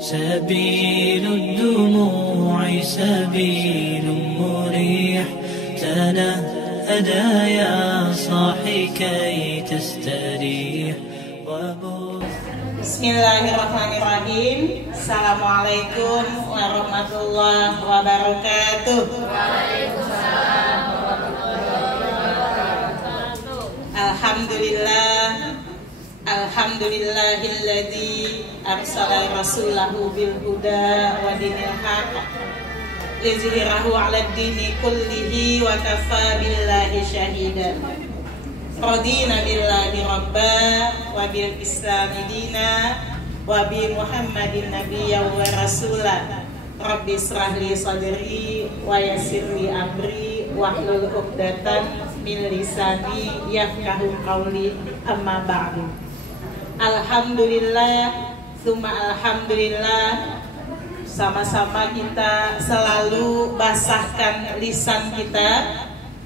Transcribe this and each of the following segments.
سبيل الدموع سبيل مريح، تنهدى يا صاحي كي تستريح. Bismillahirrahmanirrahim. Assalamualaikum warahmatullahi wabarakatuh. Waalaikumsalam warahmatullahi wabarakatuh. Alhamdulillahilladzi arsala rasulahu bil huda wa dinil haqq liyuzhirahu 'alad dini kullihi wa kafa billahi shahidan. Radina billahi rabba wa bil islami dina wa bi Muhammadin nabiyya wa rasula. Rabbi israh li sadri wa yassir li amri wahlul 'uqdatan min lisani yafqahu qawli. Amma ba'du. Alhamdulillah, summa alhamdulillah. Sama-sama kita selalu basahkan lisan kita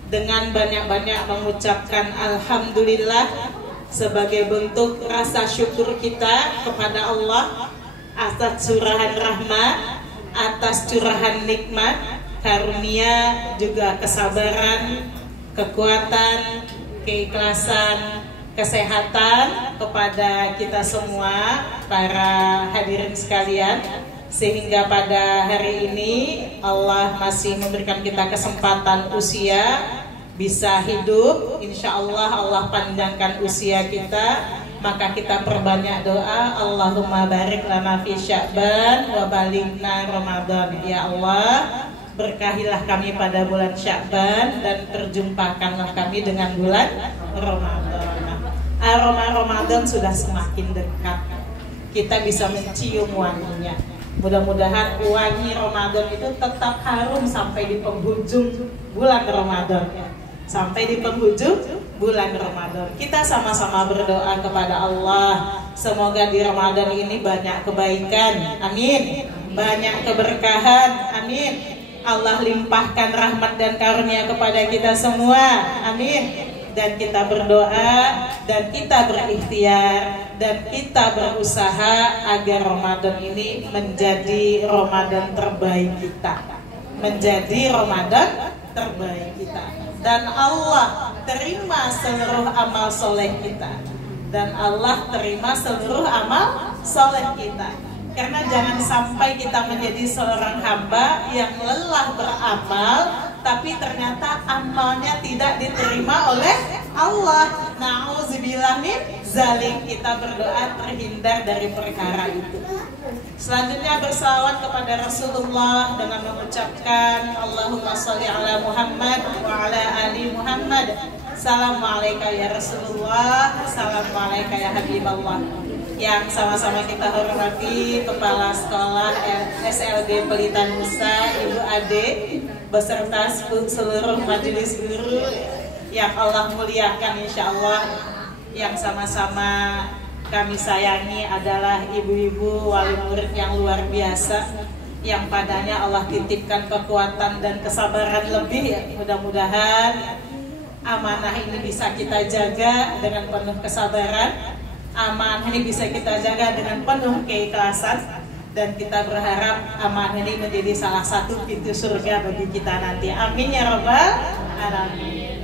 dengan banyak-banyak mengucapkan alhamdulillah sebagai bentuk rasa syukur kita kepada Allah atas curahan rahmat, atas curahan nikmat, karunia, juga kesabaran, kekuatan, keikhlasan, kesehatan kepada kita semua para hadirin sekalian, sehingga pada hari ini Allah masih memberikan kita kesempatan usia bisa hidup. Insya Allah Allah panjangkan usia kita, maka kita perbanyak doa. Allahumma barik lana fi Sya'ban wa balighna Ramadan. Ya Allah, berkahilah kami pada bulan Sya'ban dan perjumpakanlah kami dengan bulan Ramadan. Aroma Ramadan sudah semakin dekat, kita bisa mencium wanginya. Mudah-mudahan wangi Ramadan itu tetap harum sampai di penghujung bulan Ramadan. Sampai di penghujung bulan Ramadan. Kita sama-sama berdoa kepada Allah, semoga di Ramadan ini banyak kebaikan, amin. Banyak keberkahan, amin. Allah limpahkan rahmat dan karunia kepada kita semua, amin. Dan kita berdoa dan kita berikhtiar dan kita berusaha agar Ramadan ini menjadi Ramadan terbaik kita, menjadi Ramadan terbaik kita, dan Allah terima seluruh amal soleh kita, dan Allah terima seluruh amal soleh kita. Karena jangan sampai kita menjadi seorang hamba yang lelah beramal tapi ternyata amalnya tidak diterima oleh Allah. Na'udzubillah min zalik. Kita berdoa terhindar dari perkara itu. Selanjutnya bersalawat kepada Rasulullah dengan mengucapkan Allahumma sholli ala Muhammad wa ala ali Muhammad. Assalamualaikum ya Rasulullah, assalamualaikum ya Habiballah. Yang sama-sama kita hormati Kepala Sekolah SLB Pelita Nusa, Ibu Ade, beserta seluruh majelis guru yang Allah muliakan insya Allah. Yang sama-sama kami sayangi adalah ibu-ibu wali murid yang luar biasa, yang padanya Allah titipkan kekuatan dan kesabaran lebih. Mudah-mudahan amanah ini bisa kita jaga dengan penuh kesabaran, amanah ini bisa kita jaga dengan penuh keikhlasan, dan kita berharap amanah ini menjadi salah satu pintu surga bagi kita nanti. Amin ya rabbal alamin.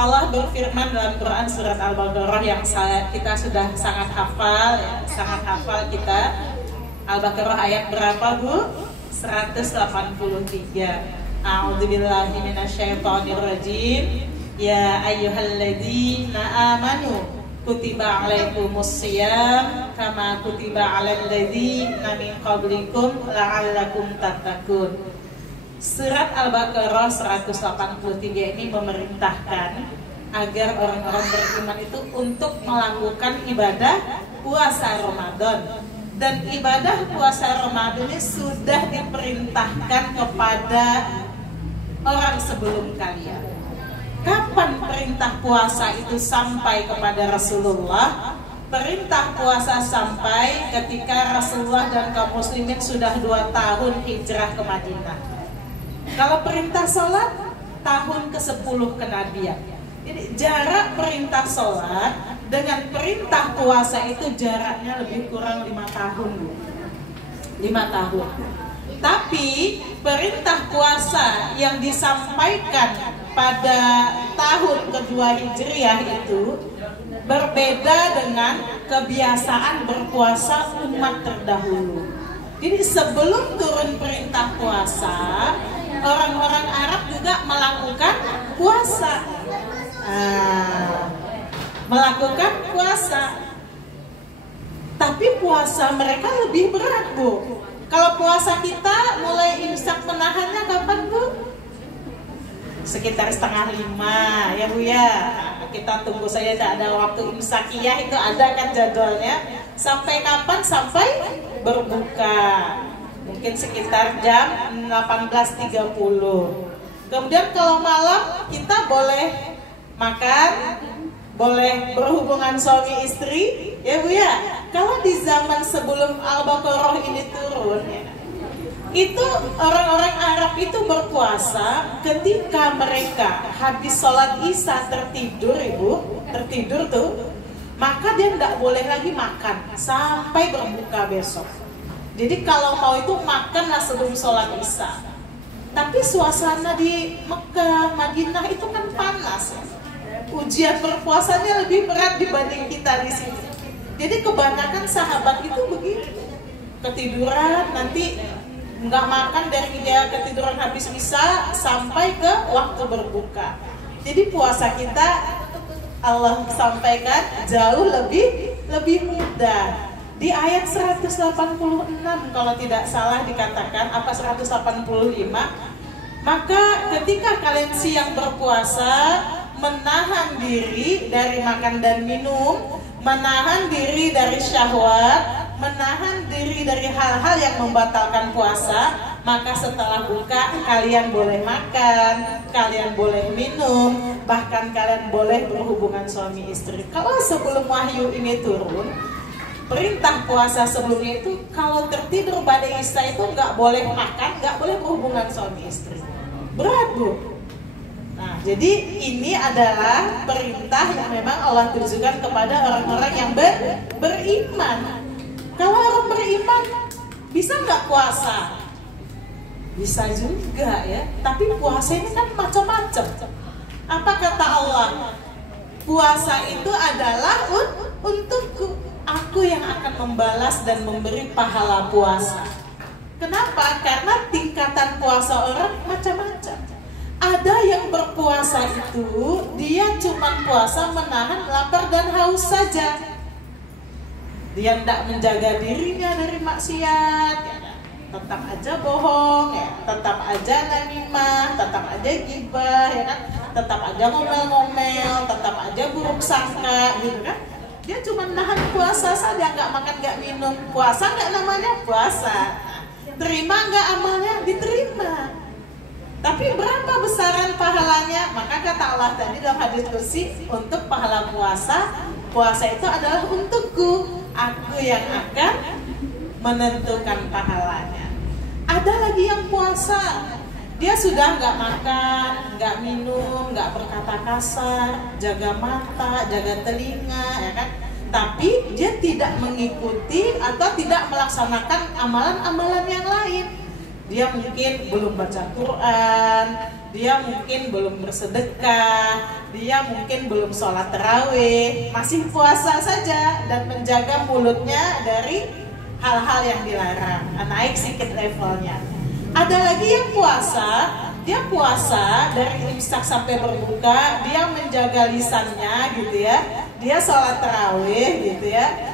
Allah berfirman dalam Quran surat Al-Baqarah yang kita sudah sangat hafal, ya, sangat hafal kita. Al-Baqarah ayat berapa, Bu? 183. A'udzubillahi minasyaitonirrajim. Ya ayyuhalladzina amanu kutiba alaikumusiyam kama kutiba alal ladzina min qablikum la'allakum tattaqun. Surat Al-Baqarah 183 ini memerintahkan agar orang-orang beriman itu untuk melakukan ibadah puasa Ramadan. Dan ibadah puasa Ramadan ini sudah diperintahkan kepada orang sebelum kalian. Kapan perintah puasa itu sampai kepada Rasulullah? Perintah puasa sampai ketika Rasulullah dan kaum muslimin sudah 2 tahun hijrah ke Madinah. Kalau perintah sholat, tahun ke-10 kenabian. Jadi jarak perintah sholat dengan perintah puasa itu jaraknya lebih kurang 5 tahun. 5 tahun. Tapi perintah puasa yang disampaikan pada tahun kedua Hijriah itu berbeda dengan kebiasaan berpuasa umat terdahulu. Jadi sebelum turun perintah puasa, orang-orang Arab juga melakukan puasa. Melakukan puasa. Tapi puasa mereka lebih berat, Bu. Kalau puasa kita mulai imsak menahannya kapan, Bu? Sekitar 4:30 ya, Bu ya. Kita tunggu saja, ada waktu imsakiyah itu ada kan jadwalnya. Sampai kapan? Sampai berbuka. Mungkin sekitar jam 18.30. Kemudian kalau malam kita boleh makan, boleh berhubungan suami istri, ya Bu ya. Kalau di zaman sebelum Al-Baqarah ini turun ya, itu orang-orang Arab itu berpuasa ketika mereka habis sholat isya tertidur, Ibu, tertidur tuh, maka dia tidak boleh lagi makan sampai berbuka besok. Jadi kalau mau itu makanlah sebelum sholat isya. Tapi suasana di Mekah, Madinah itu kan panas. Ujian berpuasanya lebih berat dibanding kita di sini. Jadi kebanyakan sahabat itu begitu, ketiduran nanti nggak makan dari dia ketiduran habis isya sampai ke waktu berbuka. Jadi puasa kita Allah sampaikan jauh lebih mudah. Di ayat 186 kalau tidak salah dikatakan, apa 185, maka ketika kalian siang berpuasa, menahan diri dari makan dan minum, menahan diri dari syahwat, menahan diri dari hal-hal yang membatalkan puasa, maka setelah buka kalian boleh makan, kalian boleh minum, bahkan kalian boleh berhubungan suami istri. Kalau sebelum wahyu ini turun, perintah puasa sebelumnya itu kalau tertidur pada isya itu nggak boleh makan, nggak boleh berhubungan suami istri. Berat, Bu. Nah, jadi ini adalah perintah yang memang Allah tujukan kepada orang-orang yang beriman. Kalau orang beriman bisa nggak puasa? Bisa juga ya. Tapi puasa ini kan macam-macam. Apa kata Allah? Puasa itu adalah untukku. Aku yang akan membalas dan memberi pahala puasa. Kenapa? Karena tingkatan puasa orang macam-macam. Ada yang berpuasa itu dia cuma puasa menahan lapar dan haus saja. Dia tidak menjaga dirinya dari maksiat, ya, tetap aja bohong, ya, tetap aja namimah, tetap aja gibah, ya kan, tetap aja ngomel-ngomel, tetap aja buruk sangka, gitu kan. Dia cuma nahan puasa saja, nggak makan, nggak minum. Puasa nggak namanya puasa. Terima nggak amalnya? Diterima. Tapi berapa besaran pahalanya? Maka kata Allah tadi dalam hadis kursi, untuk pahala puasa, puasa itu adalah untukku. Aku yang akan menentukan pahalanya. Ada lagi yang puasa, dia sudah nggak makan, nggak minum, nggak berkata kasar, jaga mata, jaga telinga, ya kan? Tapi dia tidak mengikuti atau tidak melaksanakan amalan-amalan yang lain. Dia mungkin belum baca Quran, dia mungkin belum bersedekah, dia mungkin belum sholat tarawih, masih puasa saja dan menjaga mulutnya dari hal-hal yang dilarang, naik sedikit levelnya. Ada lagi yang puasa, dia puasa dari imsak sampai berbuka, dia menjaga lisannya gitu ya, dia sholat tarawih gitu ya.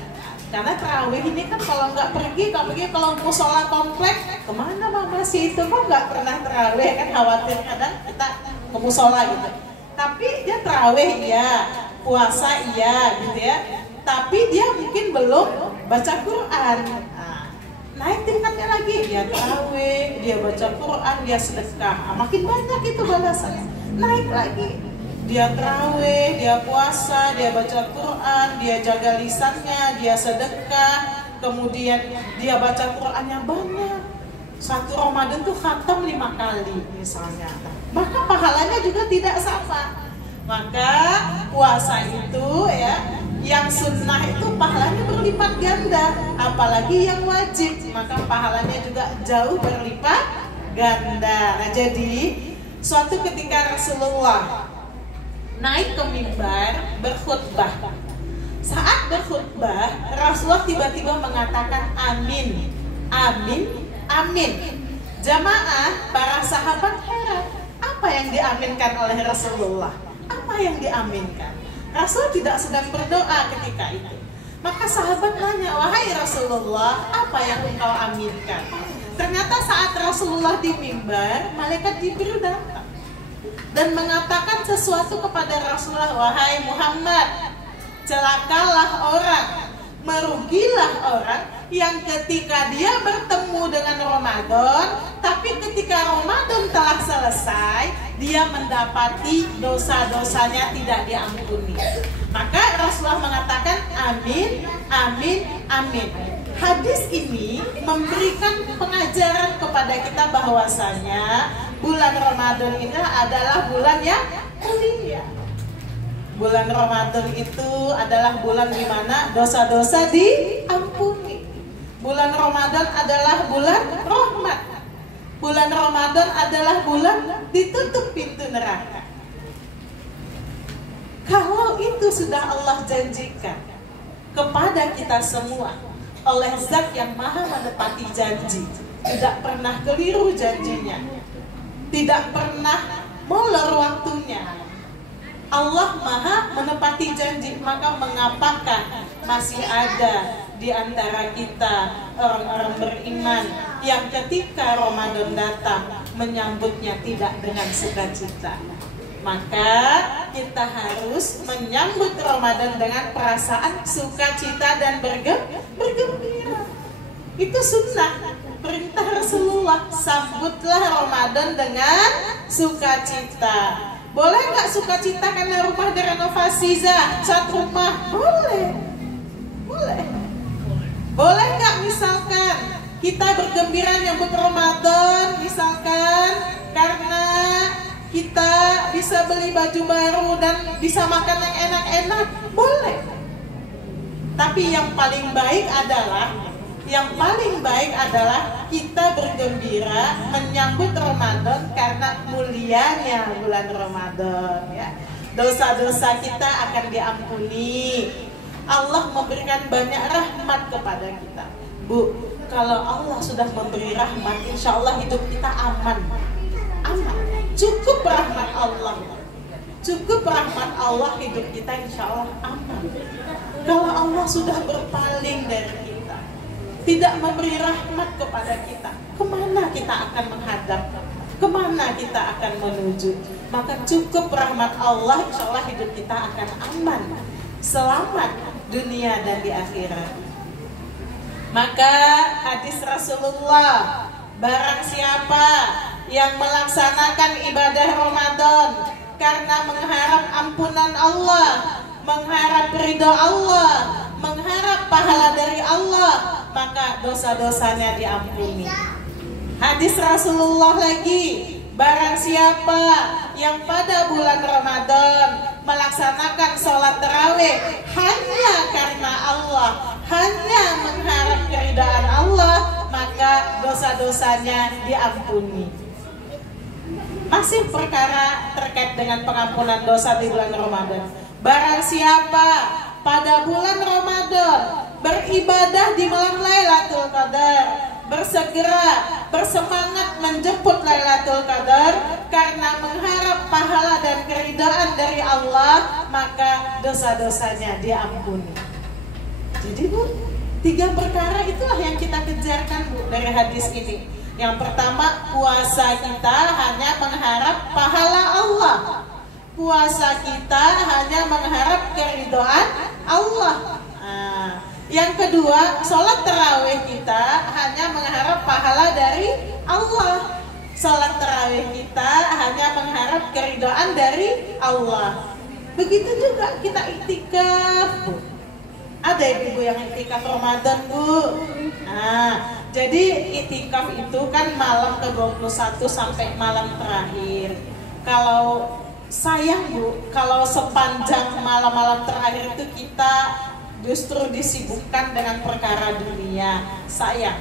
Karena tarawih ini kan kalau nggak pergi, kalau musola komplek, kemana mama sih itu kok nggak pernah tarawih, kan khawatir kadang kita ke musola gitu. Tapi dia tarawih iya, puasa iya gitu ya. Tapi dia mungkin belum baca Quran. Nah, naik tingkatnya lagi, dia tarawih, dia baca Quran, dia sedekah. Makin banyak itu balasannya. Naik lagi. dia tarawih, dia puasa, dia baca Quran, dia jaga lisannya, dia sedekah, kemudian dia baca Qurannya banyak. Satu Ramadan tuh khatam 5 kali misalnya, maka pahalanya juga tidak sama. Maka puasa itu ya, yang sunnah itu pahalanya berlipat ganda, apalagi yang wajib, maka pahalanya juga jauh berlipat ganda. Nah, jadi suatu ketika Rasulullah naik ke mimbar berkhutbah. Saat berkhutbah, Rasulullah tiba-tiba mengatakan amin, amin, amin. Jamaah, para sahabat heran, apa yang diaminkan oleh Rasulullah? Apa yang diaminkan? Rasul tidak sedang berdoa ketika itu. Maka sahabat nanya, wahai Rasulullah, apa yang engkau aminkan? Ternyata saat Rasulullah di mimbar, malaikat Jibril datang dan mengatakan sesuatu kepada Rasulullah, wahai Muhammad, celakalah orang, merugilah orang yang ketika dia bertemu dengan Ramadan, tapi ketika Ramadan telah selesai, dia mendapati dosa-dosanya tidak diampuni. Maka Rasulullah mengatakan amin, amin, amin. Hadis ini memberikan pengajaran kepada kita bahwasanya bulan Ramadan ini adalah bulan yang mulia. Bulan Ramadan itu adalah bulan di mana dosa-dosa diampuni. Bulan Ramadan adalah bulan rahmat. Bulan Ramadan adalah bulan ditutup pintu neraka. Kalau itu sudah Allah janjikan kepada kita semua oleh Zat yang maha menepati janji, tidak pernah keliru janjinya, tidak pernah molor waktunya, Allah maha menepati janji, maka mengapakah masih ada di antara kita orang-orang beriman yang ketika Ramadan datang menyambutnya tidak dengan sukacita? Maka kita harus menyambut Ramadan dengan perasaan sukacita dan bergembira. Itu sunnah, perintah Rasulullah, sambutlah Ramadan dengan sukacita. Boleh nggak sukacita karena rumah direnovasi, cat rumah? Boleh. Boleh nggak misalkan kita bergembira nyambut Ramadan, misalkan karena kita bisa beli baju baru dan bisa makan yang enak-enak? Boleh. Tapi yang paling baik adalah kita bergembira menyambut Ramadan karena mulianya bulan Ramadan ya. Dosa-dosa kita akan diampuni. Allah memberikan banyak rahmat kepada kita. Bu, kalau Allah sudah memberi rahmat, insya Allah hidup kita aman. Cukup rahmat Allah. Cukup rahmat Allah, hidup kita insya Allah aman. Kalau Allah sudah berpaling dari kita, tidak memberi rahmat kepada kita, kemana kita akan menghadap? Kemana kita akan menuju? Maka cukup rahmat Allah, insya Allah hidup kita akan aman, selamat dunia dan di akhirat. Maka hadis Rasulullah, barang siapa yang melaksanakan ibadah Ramadan karena mengharap ampunan Allah, mengharap ridho Allah, mengharap pahala dari Allah, maka dosa-dosanya diampuni. Hadis Rasulullah lagi, barang siapa yang pada bulan Ramadan melaksanakan sholat tarawih hanya karena Allah, hanya mengharap keridhaan Allah, maka dosa-dosanya diampuni. Masih perkara terkait dengan pengampunan dosa di bulan Ramadan. Barang siapa pada bulan Ramadan beribadah di malam Lailatul Qadar, bersegera, bersemangat menjemput Lailatul Qadar karena mengharap pahala dan keridhaan dari Allah, maka dosa-dosanya diampuni. Jadi Bu, 3 perkara itulah yang kita kejarkan Bu dari hadis ini. Yang pertama, puasa kita hanya mengharap pahala Allah. Puasa kita hanya mengharap keridhaan Allah. Yang kedua, sholat tarawih kita hanya mengharap pahala dari Allah. Sholat tarawih kita hanya mengharap keridhaan keridhaan dari Allah. Begitu juga kita iktikaf, Bu. Ada ibu yang iktikaf Ramadan, Bu. Nah, jadi iktikaf itu kan malam ke-21 sampai malam terakhir. Kalau sayang, Bu, kalau sepanjang malam-malam terakhir itu kita justru disibukkan dengan perkara dunia, sayang.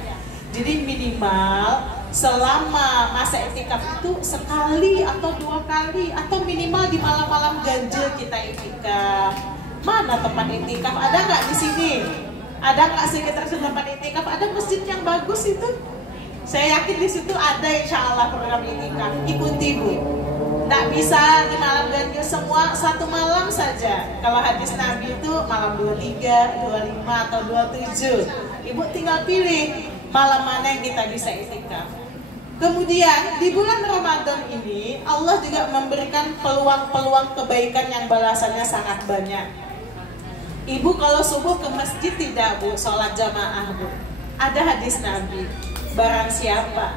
Jadi minimal selama masa iktikaf itu sekali atau 2 kali atau minimal di malam-malam ganjil kita iktikaf. Mana tempat iktikaf? Ada nggak di sini? Ada nggak sekitar tempat iktikaf? Ada masjid yang bagus itu? Saya yakin di situ ada, insya Allah, program iktikaf. Ikuti, Bu. Nggak bisa di malam ganjil semua, 1 malam saja. Kalau hadis Nabi itu malam 23, 25 atau 27. Ibu tinggal pilih malam mana yang kita bisa iktikaf. Kemudian di bulan Ramadan ini Allah juga memberikan peluang-peluang kebaikan yang balasannya sangat banyak. Ibu kalau subuh ke masjid tidak, Bu, sholat jamaah, Bu. Ada hadis Nabi, barang siapa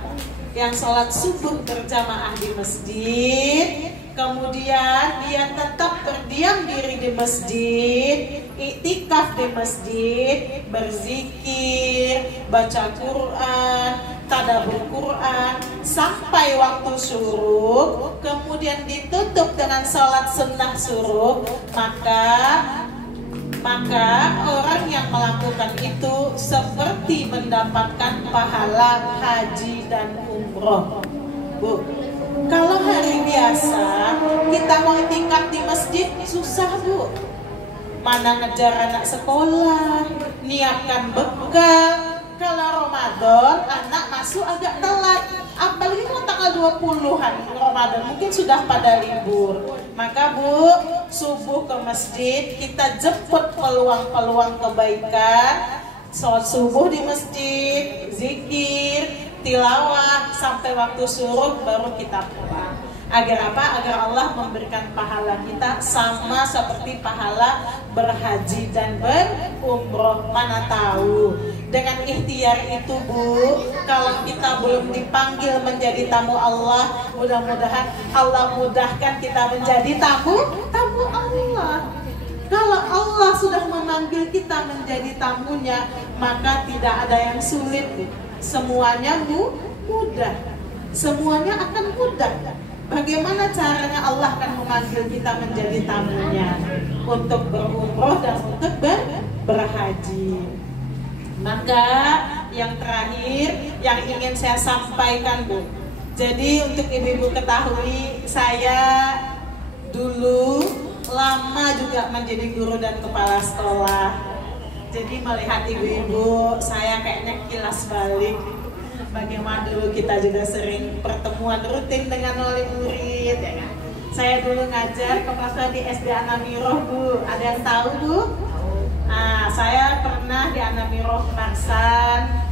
yang sholat subuh berjamaah di masjid, kemudian dia tetap berdiam diri di masjid, iktikaf di masjid, berzikir, baca Quran, tadabbur Quran sampai waktu syuruk, kemudian ditutup dengan sholat sunnah syuruk, maka orang yang melakukan itu seperti mendapatkan pahala haji dan umroh. Bu, kalau hari biasa kita mau iktikaf di masjid susah, Bu. Mana ngejar anak sekolah, nyiapkan bekal. Kalau Ramadan anak masuk agak telat, apalagi kalau tanggal 20-an Ramadan mungkin sudah pada libur. Maka, Bu, subuh ke masjid, kita jemput peluang-peluang kebaikan. Sholat subuh di masjid, zikir, tilawah sampai waktu syuruk baru kita pulang. Agar apa? Agar Allah memberikan pahala kita sama seperti pahala berhaji dan berumroh. Mana tahu dengan ikhtiar itu, Bu, kalau kita belum dipanggil menjadi tamu Allah, mudah-mudahan Allah mudahkan kita menjadi tamu Allah. Kalau Allah sudah memanggil kita menjadi tamunya, maka tidak ada yang sulit, Bu. Semuanya mudah. Semuanya akan mudah. Bagaimana caranya Allah akan memanggil kita menjadi tamunya untuk berumroh dan untuk berhaji. Maka yang terakhir yang ingin saya sampaikan, Bu. Jadi untuk ibu-ibu ketahui, saya dulu lama juga menjadi guru dan kepala sekolah. Jadi melihat ibu-ibu, saya kayaknya kilas balik. Bagaimana dulu kita juga sering pertemuan rutin dengan wali murid, ya kan? Saya dulu ngajar kelas di SD Anamiroh, Bu. Ada yang tahu, Bu? Nah, saya pernah di Anamiroh Marsan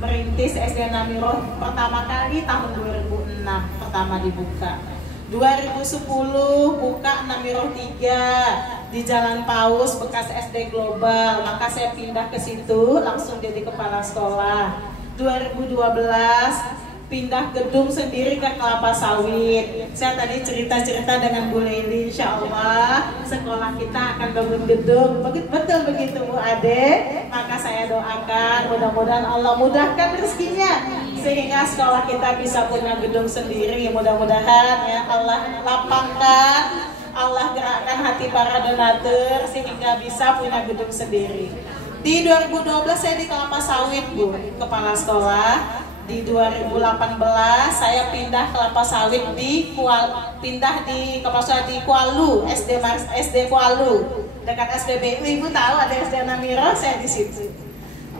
merintis SD Anamiroh pertama kali tahun 2006 pertama dibuka. 2010 buka Anamiroh 3 di Jalan Paus bekas SD Global. Maka saya pindah ke situ langsung jadi kepala sekolah. 2012 pindah gedung sendiri ke Kelapa Sawit. Saya tadi cerita-cerita dengan Bu Leli, insya Allah sekolah kita akan bangun gedung. Betul begitu, Bu Ade. Maka saya doakan mudah-mudahan Allah mudahkan rezekinya sehingga sekolah kita bisa punya gedung sendiri. Mudah-mudahan ya Allah lapangkan, Allah gerakkan hati para donatur sehingga bisa punya gedung sendiri. Di 2012 saya di Kelapa Sawit, Bu, kepala sekolah. Di 2018 saya pindah Kelapa Sawit pindah di Kelapa Sawit di Kualu, SD Kualu, dekat SPBU. Ibu tahu ada SD Anamiroh, saya di situ.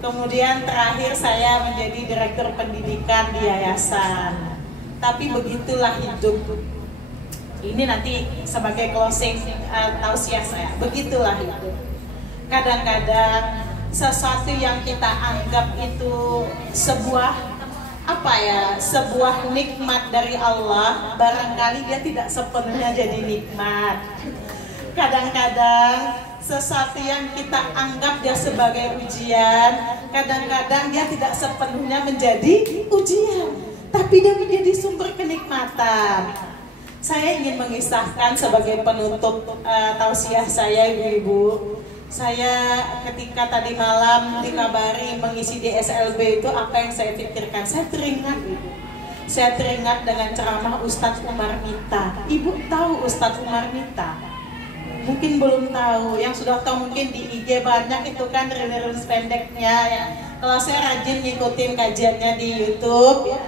Kemudian terakhir saya menjadi direktur pendidikan di yayasan. Tapi begitulah hidup. Ini nanti sebagai closing tausiah saya. Begitulah hidup. Kadang-kadang sesuatu yang kita anggap itu sebuah nikmat dari Allah, barangkali dia tidak sepenuhnya jadi nikmat. Kadang-kadang sesuatu yang kita anggap dia sebagai ujian, kadang-kadang dia tidak sepenuhnya menjadi ujian, tapi dia menjadi sumber kenikmatan. Saya ingin mengisahkan sebagai penutup tausiah saya, ibu-ibu. Saya ketika tadi malam dikabari mengisi di SLB itu, apa yang saya pikirkan? Saya teringat, ibu. Saya teringat dengan ceramah Ustadz Umar Mita. Ibu tahu Ustadz Umar Mita? Mungkin belum tahu. Yang sudah tahu mungkin di IG banyak itu kan reels pendeknya ya. Kalau saya rajin ngikutin kajiannya di YouTube ya,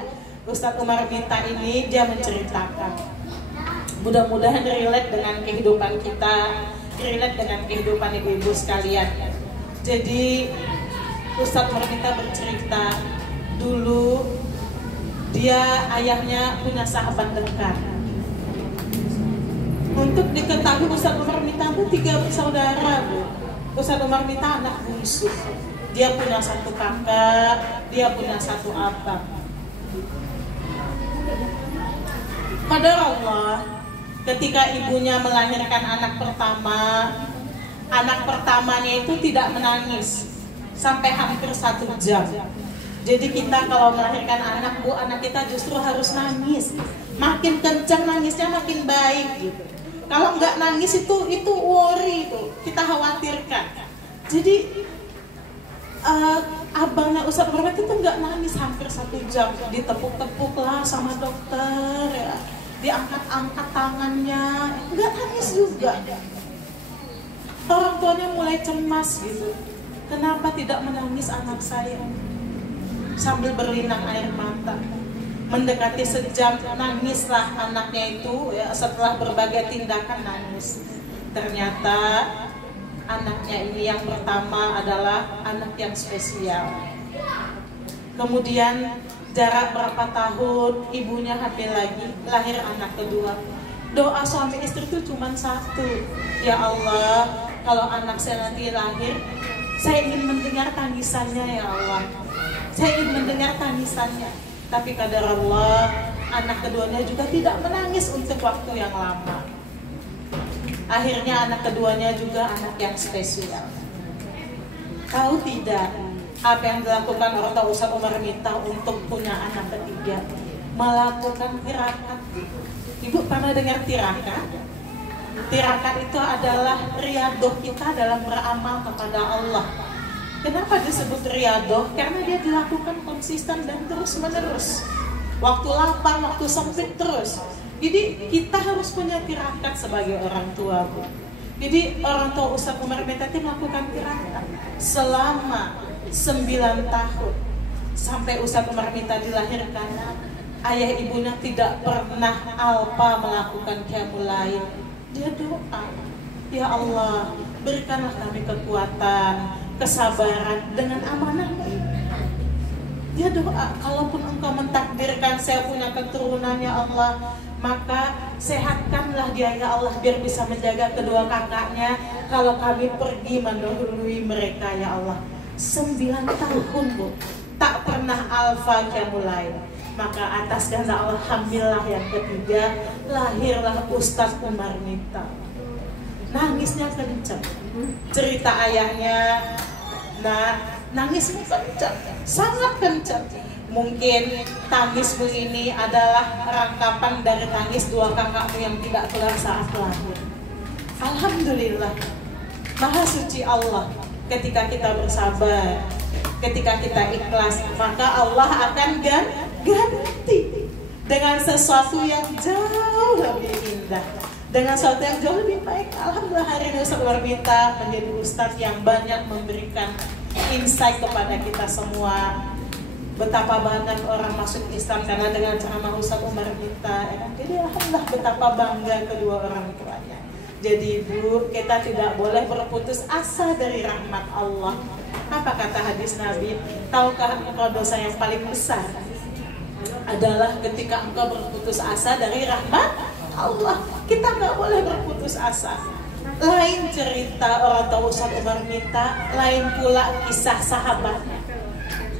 Ustadz Umar Mita ini dia menceritakan. Mudah-mudahan relate dengan kehidupan kita, relate dengan kehidupan ibu-ibu sekalian. Jadi Ustadz Umar Mita bercerita, dulu dia ayahnya punya sahabat dekat. Untuk diketahui Ustadz Umar Mita itu 3 bersaudara, Bu. Ustadz Umar Mita anak bungsu. Dia punya 1 kakak, dia punya 1 abang. Pada Allah, ketika ibunya melahirkan anak pertamanya itu tidak menangis sampai hampir 1 jam. Jadi kita kalau melahirkan anak, Bu, anak kita justru harus nangis. Makin kencang nangisnya makin baik gitu. Kalau nggak nangis itu worry itu, kita khawatirkan. Jadi abangnya Ustadz Umar itu nggak nangis hampir 1 jam, ditepuk-tepuk lah sama dokter ya. Diangkat-angkat tangannya, nggak nangis juga. Orang tuanya mulai cemas gitu. Kenapa tidak menangis anak saya? Sambil berlinang air mata. Mendekati sejam, nangislah anaknya itu ya, setelah berbagai tindakan nangis. Ternyata anaknya ini yang pertama adalah anak yang spesial. Kemudian jarak berapa tahun ibunya hamil lagi, lahir anak kedua. Doa suami istri itu cuma 1. Ya Allah, kalau anak saya nanti lahir, saya ingin mendengar tangisannya ya Allah. Saya ingin mendengar tangisannya. Tapi kadar Allah, anak keduanya juga tidak menangis untuk waktu yang lama. Akhirnya anak keduanya juga anak yang spesial. Tahu tidak apa yang dilakukan orang tua Ustadz Umar Mita untuk punya anak ketiga? Melakukan tirakat. Ibu pernah dengar tirakat? Tirakat itu adalah riadoh kita dalam beramal kepada Allah. Kenapa disebut riadoh? Karena dia dilakukan konsisten dan terus menerus. Waktu lapar, waktu sempit terus. Jadi kita harus punya tirakat sebagai orang tua, Bu. Jadi orang tua Ustadz Umar Mita melakukan tirakat selama 9 tahun. Sampai Ustadz Umar Mita dilahirkan, ayah ibunya tidak pernah alpa melakukan qiyamul lail. Dia doa, ya Allah, berikanlah kami kekuatan, kesabaran dengan amanah-Mu. Dia doa, kalaupun Engkau mentakdirkan saya punya keturunan ya Allah, maka sehatkanlah dia ya Allah biar bisa menjaga kedua kakaknya kalau kami pergi mendahului mereka ya Allah. 9 tahun, Bu, tak pernah alfa qiyamul lail. Maka atas kehendak Allah hamillah yang ketiga, lahirlah Ustadz Umar Mita. Nangisnya kencang. Cerita ayahnya, nah nangisnya kencang, sangat kencang. Mungkin tangismu ini adalah rangkapan dari tangis 2 kakakmu yang tidak kelar saat lahir. Alhamdulillah, Maha Suci Allah. Ketika kita bersabar, ketika kita ikhlas, maka Allah akan ganti dengan sesuatu yang jauh lebih indah, dengan sesuatu yang jauh lebih baik. Alhamdulillah hari ini Ustadz Umar Mita menjadi ustadz yang banyak memberikan insight kepada kita semua. Betapa banyak orang masuk Islam karena dengan ceramah Ustadz Umar Mita. Jadi alhamdulillah betapa bangga kedua orang tuanya. Jadi Bu, kita tidak boleh berputus asa dari rahmat Allah. Apa kata hadis Nabi? Tahukah engkau dosa yang paling besar? Adalah ketika engkau berputus asa dari rahmat Allah. Kita nggak boleh berputus asa. Lain cerita orang tua Ustadz Umar Mita, lain pula kisah sahabatnya.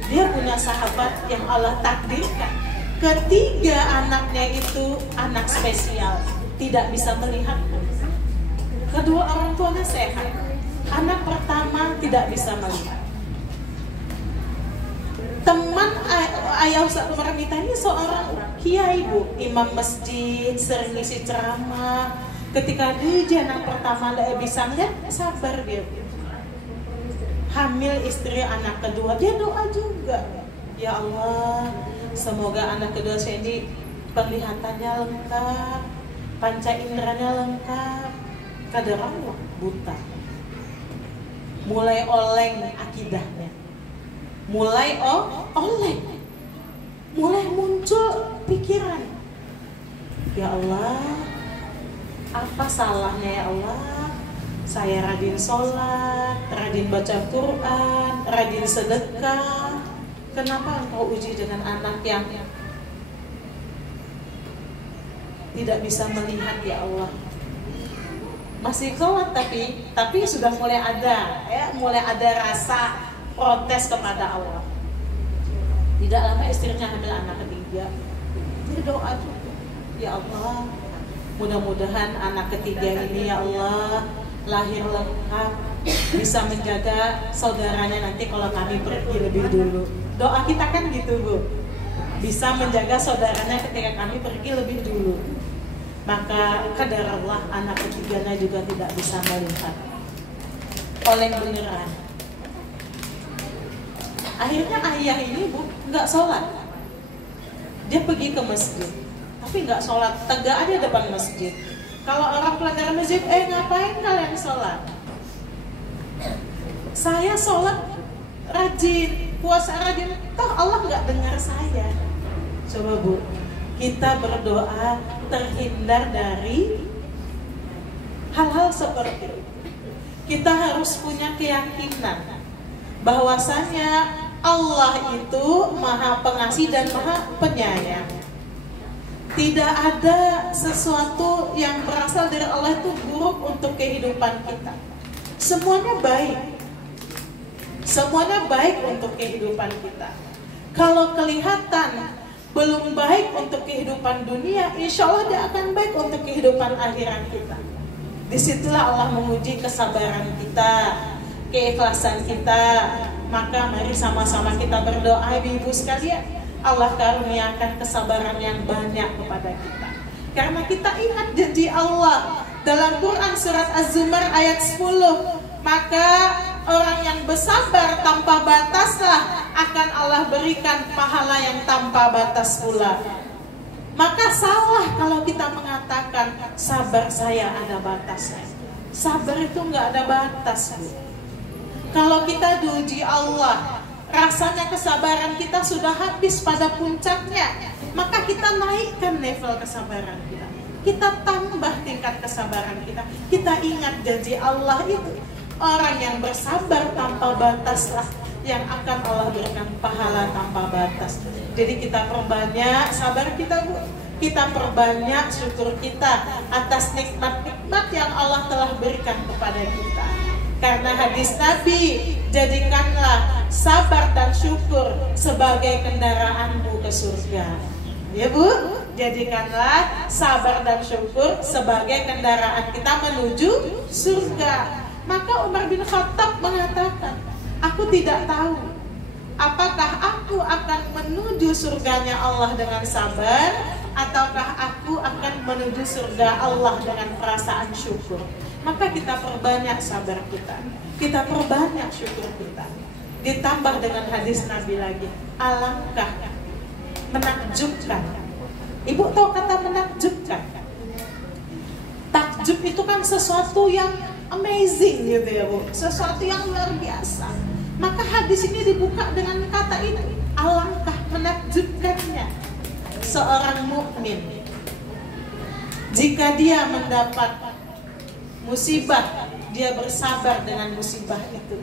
Dia punya sahabat yang Allah takdirkan. Ketiga anaknya itu anak spesial, tidak bisa melihat. Kedua orang tuanya sehat. Anak pertama tidak bisa melihat. Teman ayah Ustaz Umar Mita ini seorang kiai bu, imam masjid, sering ngisi ceramah. Ketika dia anak pertama nggak bisa ngeliat, sabar dia. Hamil istri anak kedua, dia doa juga. Ya Allah, semoga anak kedua saya ini penglihatannya lengkap, panca inderanya lengkap. Kadang Allah buta, mulai oleng akidahnya. Mulai oleh, mulai muncul pikiran, ya Allah, apa salahnya ya Allah? Saya rajin sholat, rajin baca Quran, rajin sedekah. Kenapa engkau uji dengan anak yang tidak bisa melihat ya Allah? Masih sholat tapi sudah mulai ada rasa protes kepada Allah. Tidak lama istrinya hamil anak ketiga. Dia doa juga, ya Allah, mudah-mudahan anak ketiga ini ya Allah lahir lengkap, bisa menjaga saudaranya nanti kalau kami pergi lebih dulu. Doa kita kan gitu bu, bisa menjaga saudaranya ketika kami pergi lebih dulu. Maka kadar Allah anak ketiganya juga tidak bisa melihat. Oleh beneran. Akhirnya ayah ini bu nggak sholat, dia pergi ke masjid, tapi nggak sholat, tegak aja depan masjid. Kalau orang pelanggar masjid, ngapain kalian sholat? Saya sholat rajin, puasa rajin, toh Allah nggak dengar saya. Coba bu, kita berdoa terhindar dari hal-hal seperti itu. Kita harus punya keyakinan bahwasanya Allah itu Maha Pengasih dan Maha Penyayang. Tidak ada sesuatu yang berasal dari Allah itu buruk untuk kehidupan kita. Semuanya baik. Semuanya baik untuk kehidupan kita. Kalau kelihatan belum baik untuk kehidupan dunia, insya Allah dia akan baik untuk kehidupan akhirat kita. Disitulah Allah menguji kesabaran kita, keikhlasan kita. Maka mari sama-sama kita berdoa ibu-ibu sekalian, Allah karuniakan kesabaran yang banyak kepada kita. Karena kita ingat janji Allah dalam Quran surat Az-Zumar ayat 10, maka orang yang bersabar tanpa bataslah akan Allah berikan pahala yang tanpa batas pula. Maka salah kalau kita mengatakan sabar saya ada batasnya. Sabar itu nggak ada batas bu. Kalau kita diuji Allah, rasanya kesabaran kita sudah habis pada puncaknya, maka kita naikkan level kesabaran kita. Kita tambah tingkat kesabaran kita. Kita ingat janji Allah itu, orang yang bersabar tanpa batas lah yang akan Allah berikan pahala tanpa batas. Jadi kita perbanyak sabar kita bu. Kita perbanyak syukur kita atas nikmat-nikmat yang Allah telah berikan kepada kita. Karena hadis Nabi, jadikanlah sabar dan syukur sebagai kendaraanmu ke surga. Ya bu, jadikanlah sabar dan syukur sebagai kendaraan kita menuju surga. Maka Umar bin Khattab mengatakan, aku tidak tahu apakah aku akan menuju surganya Allah dengan sabar, ataukah aku akan menuju surga Allah dengan perasaan syukur. Maka kita perbanyak sabar kita perbanyak syukur kita. Ditambah dengan hadis Nabi lagi, alangkah menakjubkan. Ibu tahu kata menakjubkan? Takjub itu kan sesuatu yang amazing gitu ya bu, sesuatu yang luar biasa. Maka hadis ini dibuka dengan kata ini, alangkah menakjubkannya seorang mukmin jika dia mendapat musibah, dia bersabar dengan musibah itu.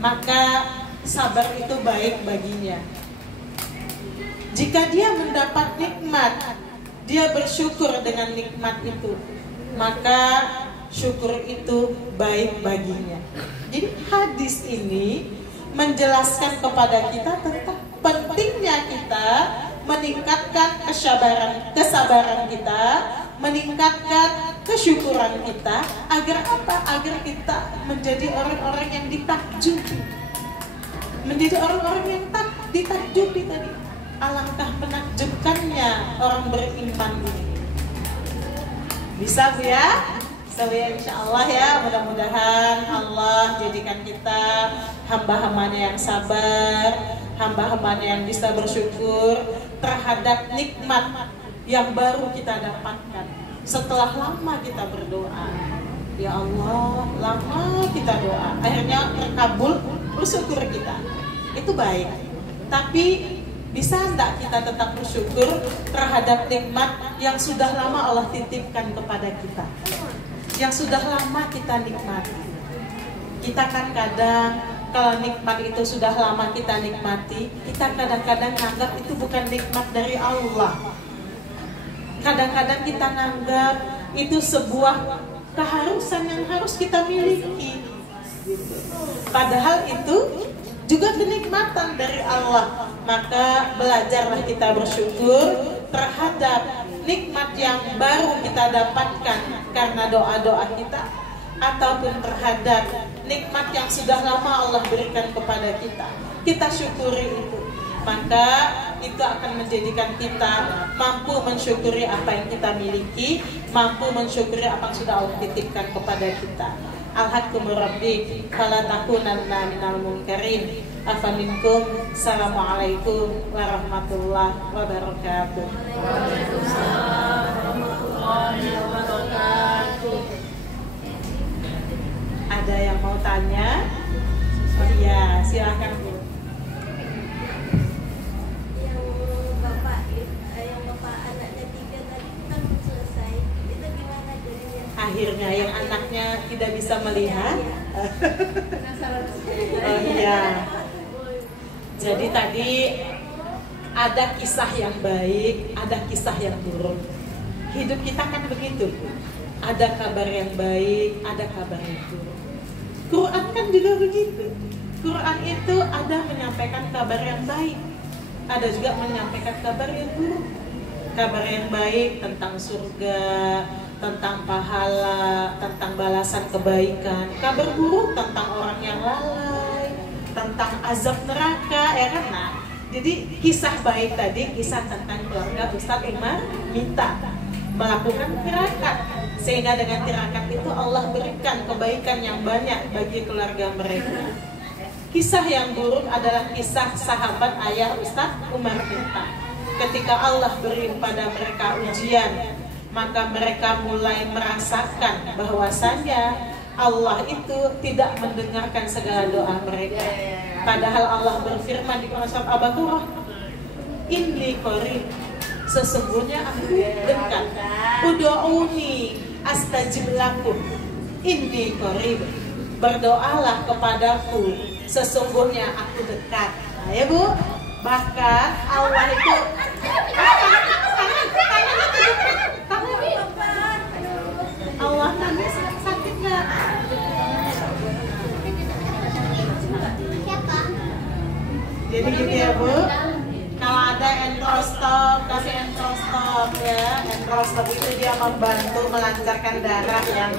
Maka sabar itu baik baginya. Jika dia mendapat nikmat, dia bersyukur dengan nikmat itu, maka syukur itu baik baginya. Jadi hadis ini menjelaskan kepada kita tentang pentingnya kita meningkatkan kesabaran kita, meningkatkan kesyukuran kita, agar apa? Agar kita menjadi orang-orang yang ditakjubi. menjadi orang-orang yang ditakjubi tadi. Alangkah menakjubkannya orang beriman ini. Bisa Bu ya? So ya, insya Allah ya, mudah-mudahan Allah jadikan kita hamba-hambanya yang sabar, hamba-hambanya yang bisa bersyukur terhadap nikmat yang baru kita dapatkan setelah lama kita berdoa. Ya Allah, lama kita doa, akhirnya terkabul, bersyukur kita. Itu baik. Tapi bisa enggak kita tetap bersyukur terhadap nikmat yang sudah lama Allah titipkan kepada kita, yang sudah lama kita nikmati. Kita kan kadang kalau nikmat itu sudah lama kita nikmati, kita kadang-kadang nganggap itu bukan nikmat dari Allah. Kadang-kadang kita nganggap itu sebuah keharusan yang harus kita miliki. Padahal itu juga kenikmatan dari Allah. Maka belajarlah kita bersyukur terhadap nikmat yang baru kita dapatkan karena doa-doa kita, ataupun terhadap nikmat yang sudah lama Allah berikan kepada kita. Kita syukuri itu, maka itu akan menjadikan kita mampu mensyukuri apa yang kita miliki, mampu mensyukuri apa yang sudah Allah titipkan kepada kita. Alhaqumur rabbik fala takunanna minal munkarin. Afa minkum. Assalamualaikum warahmatullahi wabarakatuh. Waalaikumsalam warahmatullahi wabarakatuh. Ada yang mau tanya? Oh iya, silakan Bu. Yang bapak anaknya 3 tadi kan selesai. Itu gimana jadinya? Akhirnya yang anaknya tidak bisa melihat. Oh iya. Jadi tadi ada kisah yang baik, ada kisah yang buruk. Hidup kita kan begitu. Ada kabar yang baik, ada kabar yang buruk. Quran kan juga begitu. Quran itu ada menyampaikan kabar yang baik, ada juga menyampaikan kabar yang buruk. Kabar yang baik tentang surga, tentang pahala, tentang balasan kebaikan. Kabar buruk tentang orang yang lalai, tentang azab neraka, ya kan? Nah, jadi kisah baik tadi, kisah tentang keluarga Ustadz Umar Mita melakukan tirakat, sehingga dengan tirakat itu Allah berikan kebaikan yang banyak bagi keluarga mereka. Kisah yang buruk adalah kisah sahabat ayah Ustadz Umar Mita. Ketika Allah beri pada mereka ujian, maka mereka mulai merasakan bahwasanya Allah itu tidak mendengarkan segala doa mereka. Padahal Allah berfirman di Quran surat Al-Baqarah, "Inni qarib," sesungguhnya aku dekat. "Ud'uni astajib lakum," inni qarib, berdoalah kepadaku, sesungguhnya aku dekat. Nah, ya Bu, bahkan Allah itu Allah nangis sakit nggak? Jadi gitu ya Bu, kalau ada enterostop, kasih enterostop ya. Enterostop itu dia membantu melancarkan darah yang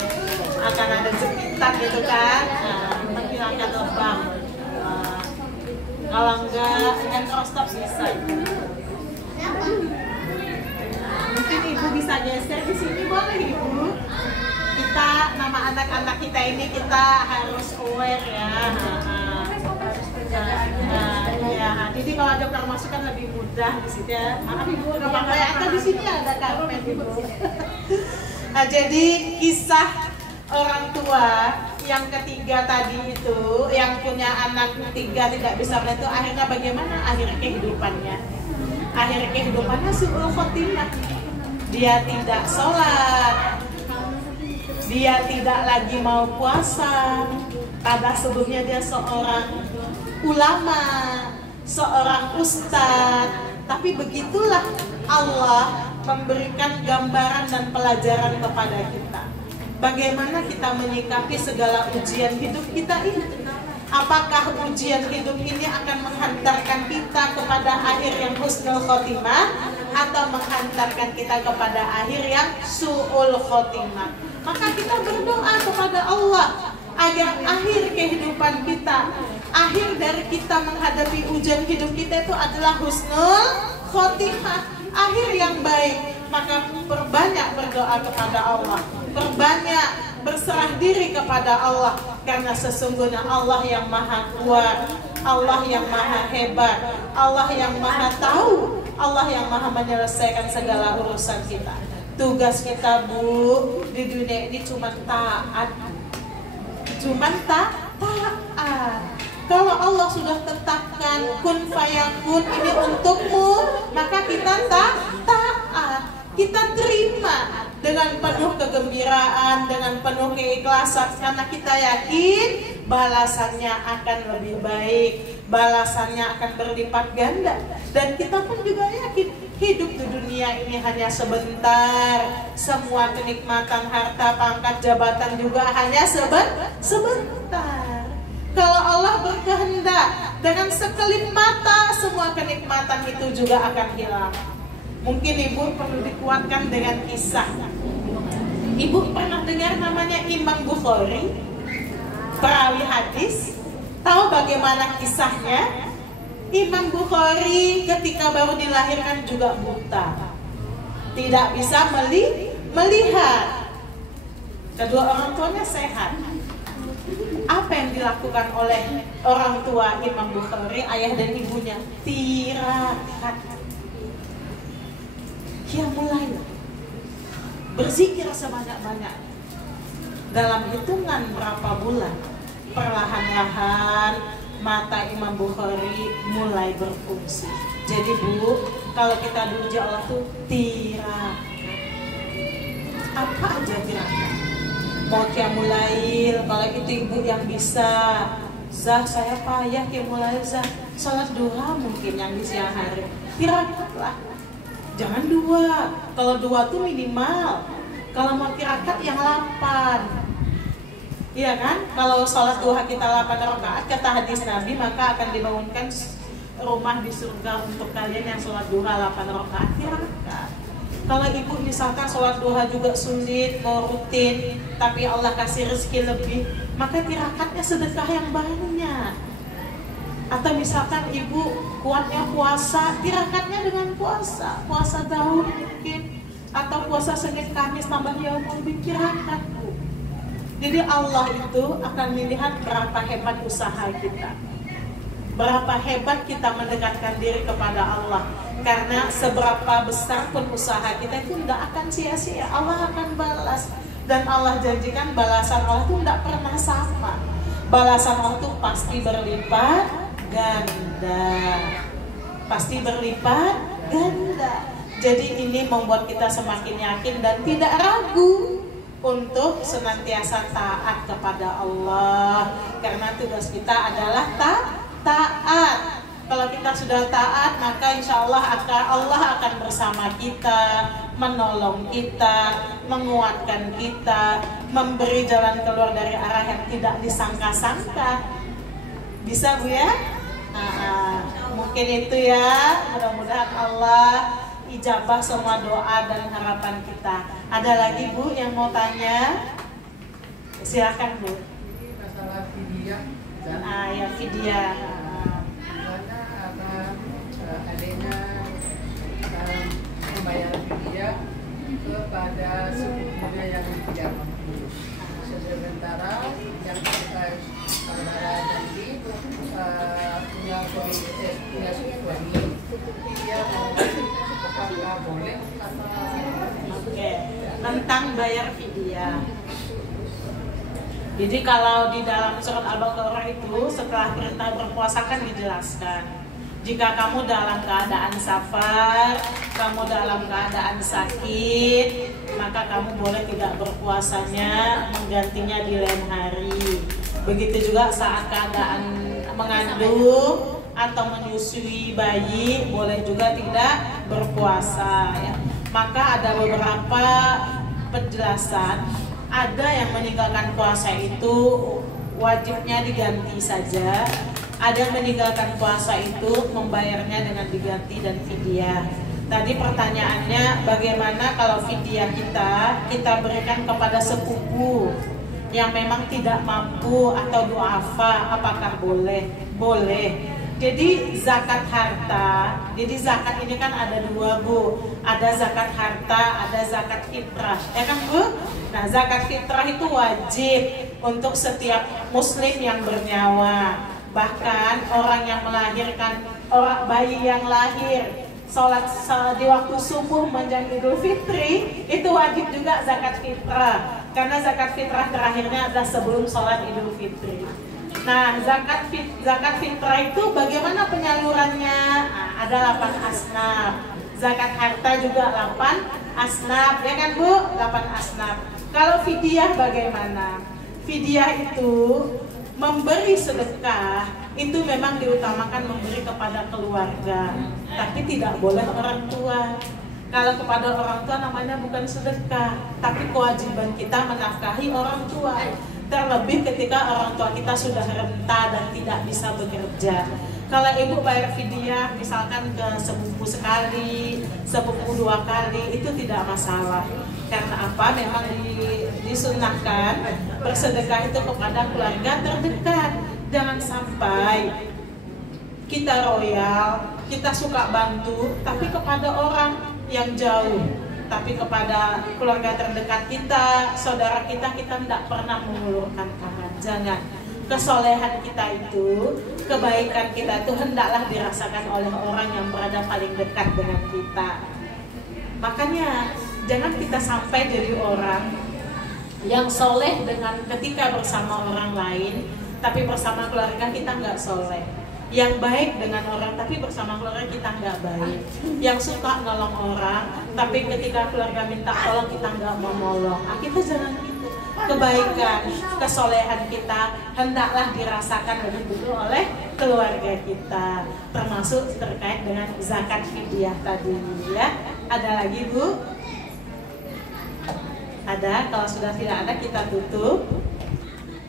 akan ada jepitan gitu kan, menghilangkan lebam. Kalau enggak enterostop bisa. Mungkin Ibu bisa geser di sini, boleh Ibu? Kita, nama anak-anak kita ini kita harus aware ya. Ya, jadi kalau ada masukan lebih mudah di sini ya. Maaf Ibu, nggak apa-apa ya. Atau di sini ada karpet Ibu. Nah, jadi kisah orang tua yang ketiga tadi itu, yang punya anak 3 tidak bisa melihat itu, akhirnya bagaimana akhir kehidupannya? Akhir kehidupannya su'ul khotimah. Dia tidak sholat, dia tidak lagi mau puasa. Padahal sebelumnya dia seorang ulama, seorang ustadz. Tapi begitulah Allah memberikan gambaran dan pelajaran kepada kita. Bagaimana kita menyikapi segala ujian hidup kita ini? Apakah ujian hidup ini akan menghantarkan kita kepada akhir yang husnul khotimah, atau menghantarkan kita kepada akhir yang su'ul khotimah? Maka kita berdoa kepada Allah agar akhir kehidupan kita, akhir dari kita menghadapi ujian hidup kita itu adalah husnul khotimah, akhir yang baik. Maka perbanyak berdoa kepada Allah, perbanyak berserah diri kepada Allah, karena sesungguhnya Allah yang maha kuat, Allah yang maha hebat, Allah yang maha tahu, Allah yang maha menyelesaikan segala urusan kita. Tugas kita, Bu, di dunia ini cuma taat, taat. Kalau Allah sudah tetapkan kun fayakun ini untukmu, maka kita taat. Kita terima dengan penuh kegembiraan, dengan penuh keikhlasan, karena kita yakin balasannya akan lebih baik, balasannya akan berlipat ganda. Dan kita pun juga yakin hidup di dunia ini hanya sebentar, semua kenikmatan harta, pangkat, jabatan juga hanya sebentar. Kalau Allah berkehendak, dengan sekelip mata semua kenikmatan itu juga akan hilang. Mungkin Ibu perlu dikuatkan dengan kisah. Ibu pernah dengar namanya Imam Bukhari, perawi hadis? Tahu bagaimana kisahnya? Imam Bukhari ketika baru dilahirkan juga buta, tidak bisa melihat. Kedua orang tuanya sehat. Apa yang dilakukan oleh orang tua Imam Bukhari, ayah dan ibunya? Tirakat. Dia mulai berzikir sebanyak-banyak. Dalam hitungan berapa bulan, perlahan-lahan mata Imam Bukhari mulai berfungsi. Jadi Bu, kalau kita diuji Allah tuh tirakat. Apa aja tirakat? Mau qiyamul lail, kalau itu ibu yang bisa. Zah, saya payah qiyamul lail, Zah. Salat duha mungkin yang di siang hari. Tirakat lah. Jangan 2, kalau 2 tuh minimal. Kalau mau tirakat yang 8. Iya kan? Kalau sholat duha kita 8 rakaat, kata hadis Nabi, maka akan dibangunkan rumah di surga untuk kalian yang sholat duha 8 rakaat tirakat. Kalau ibu misalkan sholat duha juga sulit, mau rutin, tapi Allah kasih rezeki lebih, maka tirakatnya sedekah yang banyak. Atau misalkan ibu kuatnya puasa, tirakatnya dengan puasa Daud mungkin, atau puasa Senin Kamis tambah yaumul bid, tirakat Bu. Jadi Allah itu akan melihat berapa hebat usaha kita, berapa hebat kita mendekatkan diri kepada Allah. Karena seberapa besar pun usaha kita itu tidak akan sia-sia, Allah akan balas. Dan Allah janjikan balasan Allah itu tidak pernah sama. Balasan Allah itu pasti berlipat ganda, pasti berlipat ganda. Jadi ini membuat kita semakin yakin dan tidak ragu untuk senantiasa taat kepada Allah, karena tugas kita adalah taat. Kalau kita sudah taat, maka insya Allah Allah akan bersama kita, menolong kita, menguatkan kita, memberi jalan keluar dari arah yang tidak disangka-sangka. Bisa Bu ya? Mungkin itu ya. Mudah-mudahan Allah ijabah semua doa dan harapan kita. Ada lagi Bu yang mau tanya? Silakan Bu. Masalah fidyah. Ya fidyah. Adanya membayar fidyah kepada sukunya yang tidak mampu. Sementara yang kita saudara tadi punya suami, dia mau apakah boleh atau? Oke, tentang bayar fidyah. Jadi kalau di dalam surat Al-Baqarah itu setelah perintah berpuasa kan dijelaskan, jika kamu dalam keadaan safar, kamu dalam keadaan sakit, maka kamu boleh tidak berpuasanya, menggantinya di lain hari. Begitu juga saat keadaan mengandung atau menyusui bayi, boleh juga tidak berpuasa ya. Maka ada beberapa penjelasan. Ada yang meninggalkan puasa itu wajibnya diganti saja. Ada yang meninggalkan puasa itu membayarnya dengan diganti dan fidyah. Tadi pertanyaannya, bagaimana kalau fidyah kita berikan kepada sepupu yang memang tidak mampu atau duafa, apakah boleh? Boleh. Jadi zakat harta, jadi zakat ini kan ada dua Bu, ada zakat harta, ada zakat fitrah, ya kan Bu? Nah zakat fitrah itu wajib untuk setiap muslim yang bernyawa. Bahkan orang yang melahirkan, orang bayi yang lahir, sholat di waktu subuh menjelang Idul Fitri, itu wajib juga zakat fitrah. Karena zakat fitrah terakhirnya adalah sebelum sholat Idul Fitri. Nah, zakat fitrah itu bagaimana penyalurannya? Nah, ada 8 asnaf. Zakat harta juga 8 asnaf, ya kan Bu? 8 asnaf. Kalau fidyah bagaimana? Fidyah itu memberi sedekah, itu memang diutamakan memberi kepada keluarga, tapi tidak boleh orang tua. Kalau kepada orang tua namanya bukan sedekah, tapi kewajiban kita menafkahi orang tua. Terlebih ketika orang tua kita sudah renta dan tidak bisa bekerja. Kalau ibu bayar fidyah misalkan ke sepupu sekali, sepupu 2 kali, itu tidak masalah. Karena apa? Memang disunahkan bersedekah itu kepada keluarga terdekat. Jangan sampai kita royal, kita suka bantu, tapi kepada orang yang jauh. Tapi kepada keluarga terdekat kita, saudara kita tidak pernah mengulurkan tangan. Jangan. Kesolehan kita itu, kebaikan kita itu hendaklah dirasakan oleh orang yang berada paling dekat dengan kita. Makanya jangan kita sampai jadi orang yang soleh dengan ketika bersama orang lain, tapi bersama keluarga kita nggak soleh. Yang baik dengan orang tapi bersama keluarga kita nggak baik. Yang suka nolong orang tapi ketika keluarga minta tolong kita nggak mau nolong. Kita jangan gitu. Kebaikan, kesolehan kita hendaklah dirasakan lebih dulu oleh keluarga kita. Termasuk terkait dengan zakat fidyah tadi ya. Ada lagi Bu? Ada. Kalau sudah tidak ada kita tutup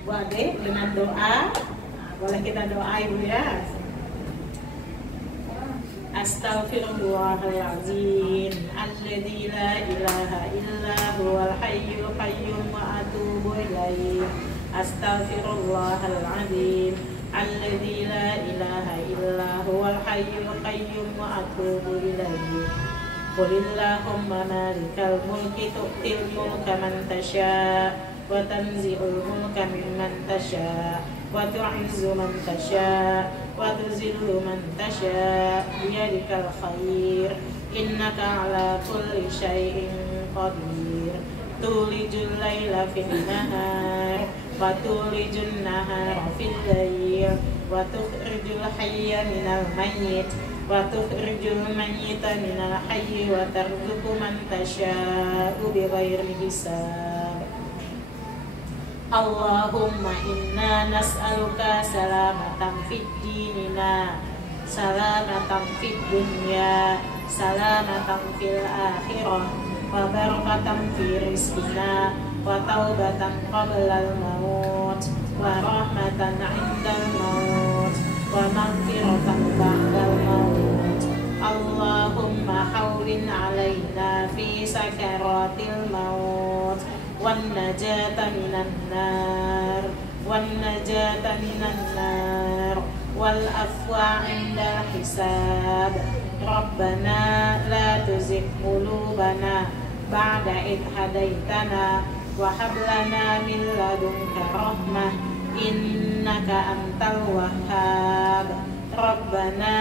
Bu Ade dengan doa. Boleh kita doa Ibu ya. Astaghfirullahaladzim alladzi la ilaha illa huwal hayyul qayyum wa atubu ilaih. Astaghfirullahaladzim alladzi la ilaha illa huwal hayyul qayyum wa atubu ilaih. Qulillahumma malikal mulki tu'til mulka man tasha' wa tanzi'ul mulka mimman tasha' wa tu'izzu man tasha' wa tuzillu man tasha' biyadikal khair innaka ala kulli syai'in qadir. Tulijul laila fin nahar wa tulijun nahara fil lail wa tukhrijul hayya minal mayyit wa tukhrijul mayyita minal hayyi wa tarzuqu man tasha'u bighairi hisab. Allahumma inna nas'aluka salamatan fid dinina, salamatan fid dunya, salamatan fil akhirah, wa barakatan fi rizqina, wa taubatan qablal maut, wa rahmatan 'indal maut, wa maghfiratan ba'dal maut. Allahumma hawwin 'alaina fi sakaratil maut wan najata minan nar, wan najata minan nar, wal afwa 'inda hisab. Rabbana la tuzigh qulubana ba'da idh hadaitana wa hab lana min ladunka rahmah innaka antal wahhab. Rabbana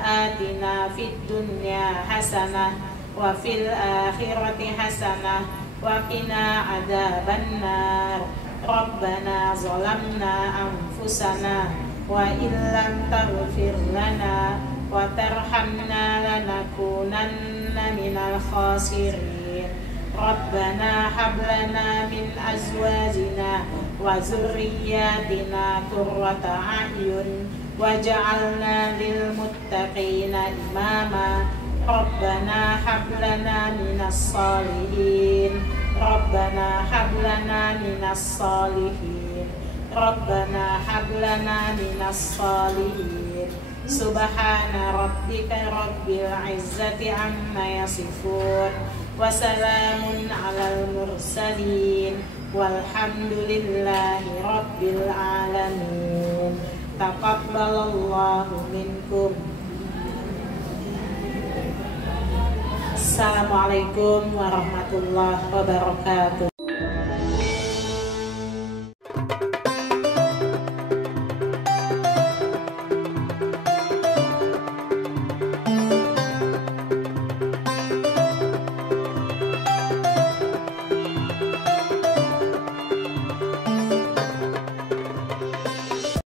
atina fid dunya hasanah wa fil akhirati hasanah wa qina adzabannar. Rabbana zalamna anfusana wa illam taghfir lana wa tarhamna lanakunanna minal khasirin. Rabbana hab lana min azwajina wa zurriyyatina qurrata a'yun waj'alna lil muttaqina imama. Rabbana hab lana minas salihin. Rabbana hab lana minas salihin. Rabbana hab lana minas salihin. Subhana rabbika rabbil izzati amma yasifun wa salamun alal mursalin walhamdulillahi rabbil alamin. taqabbalallahu minkum. Assalamualaikum warahmatullahi wabarakatuh.